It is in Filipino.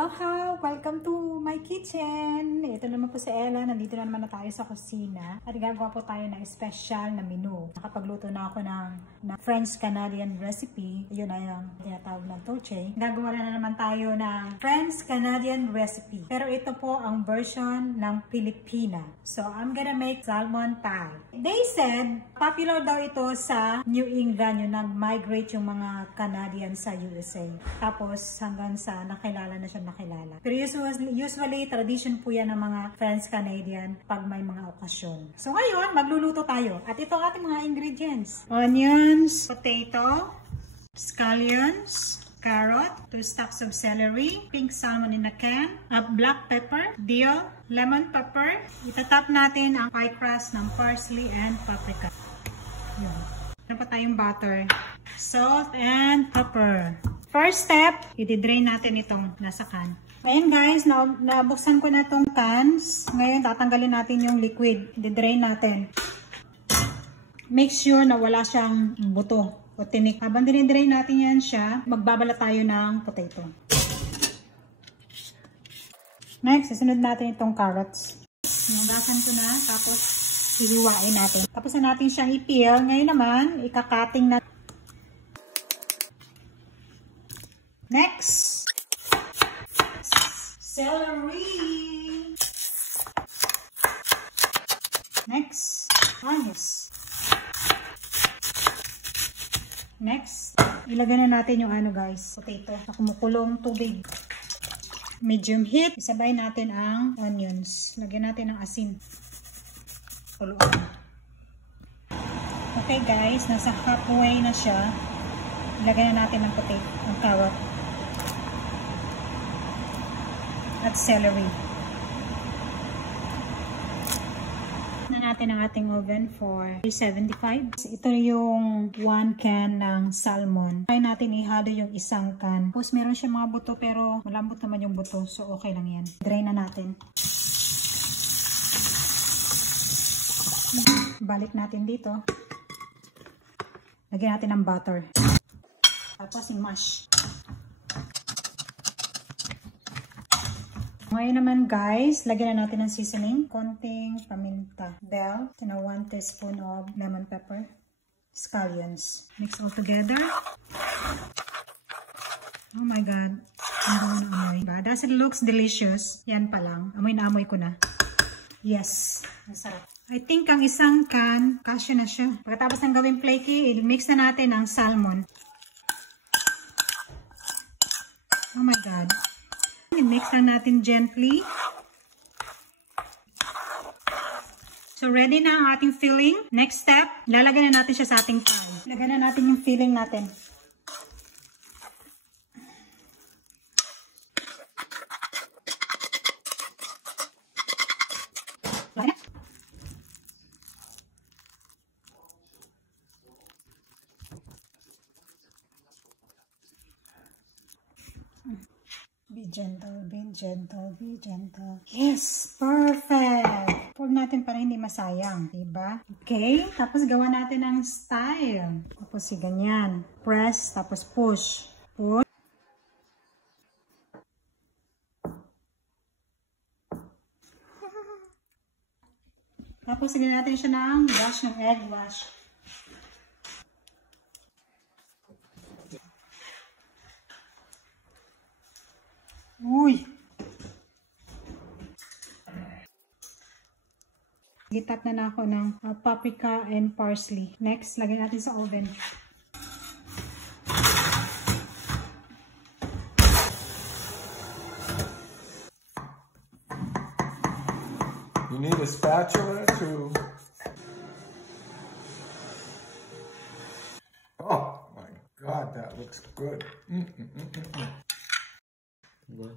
Aloha! Welcome to my kitchen! Ito naman po si Ella. Nandito na naman na tayo sa kusina. At gagawa po tayo ng special na menu. Nakapagluto na ako ng French-Canadian recipe. Yun ay ang tinatawag ng toche. Gagawa na naman tayo ng French-Canadian recipe. Pero ito po ang version ng Pilipina. So, I'm gonna make salmon pie. They said, popular daw ito sa New England. Yung nag-migrate yung mga Canadians sa USA. Tapos, hanggang sa nakilala na siya Pero usually tradition po yan ng mga French-Canadian pag may mga okasyon. So ngayon, magluluto tayo. At ito ang ating mga ingredients. Onions, potato, scallions, carrot, 2 stalks of celery, pink salmon in a can, black pepper, dill, lemon pepper. Itatap natin ang pie crust ng parsley and paprika. Yun. Meron pa tayong butter, salt, and pepper. First step, i-drain natin itong nasa can. Ayan guys, nabuksan ko na itong cans. Ngayon, tatanggalin natin yung liquid. I-drain natin. Make sure na wala siyang buto o tinik. Habang dinidrain natin yan siya, magbabala tayo ng potato. Next, isunod natin itong carrots. Nugasan ko na, tapos hihiwain natin. Tapos na natin siyang i-peel. Ngayon naman, ikakating natin. Next, celery. Next, onions. Next, ilagay na natin yung guys, potato na kumukulong tubig. Medium heat, isabay natin ang onions. Lagyan natin ng asin. Kuluan. Okay guys, nasa halfway na siya. Ilagay na natin ang potato, ang carrot. At celery. Na natin ang ating oven for 375. Ito yung 1 can ng salmon. Try natin ihalo yung isang can. Tapos meron siya mga buto pero malambot naman yung buto. So okay lang yan. Drain na natin. Balik natin dito. Lagyan natin ng butter. Tapos i-mash. Ngayon naman guys, lagyan na natin ng seasoning. Konting paminta. Bell. 1 teaspoon of lemon pepper. Scallions. Mix all together. Oh my God. Ang amoy. Does it looks delicious? Yan pa lang. Amoy na amoy ko na. Yes. Ang sarap. I think ang isang can, kasya na siya. Pagkatapos ng gawing flaky, i-mix na natin ang salmon. Oh my God. I-mix na natin gently. So, ready na ang ating filling. Next step, lalagyan na natin siya sa ating pie. Lagyan na natin yung filling natin. Be gentle, be gentle, be gentle. Yes! Perfect! Huwag natin para hindi masayang. Diba? Okay? Tapos gawa natin ang style. Tapos ganyan. Press, tapos push. Push. Tapos sigyan natin siya ng wash, ng egg wash. Uy! Gitap na ako ng paprika and parsley. Next, lagyan natin sa oven. You need a spatula to... Oh my God, that looks good. What?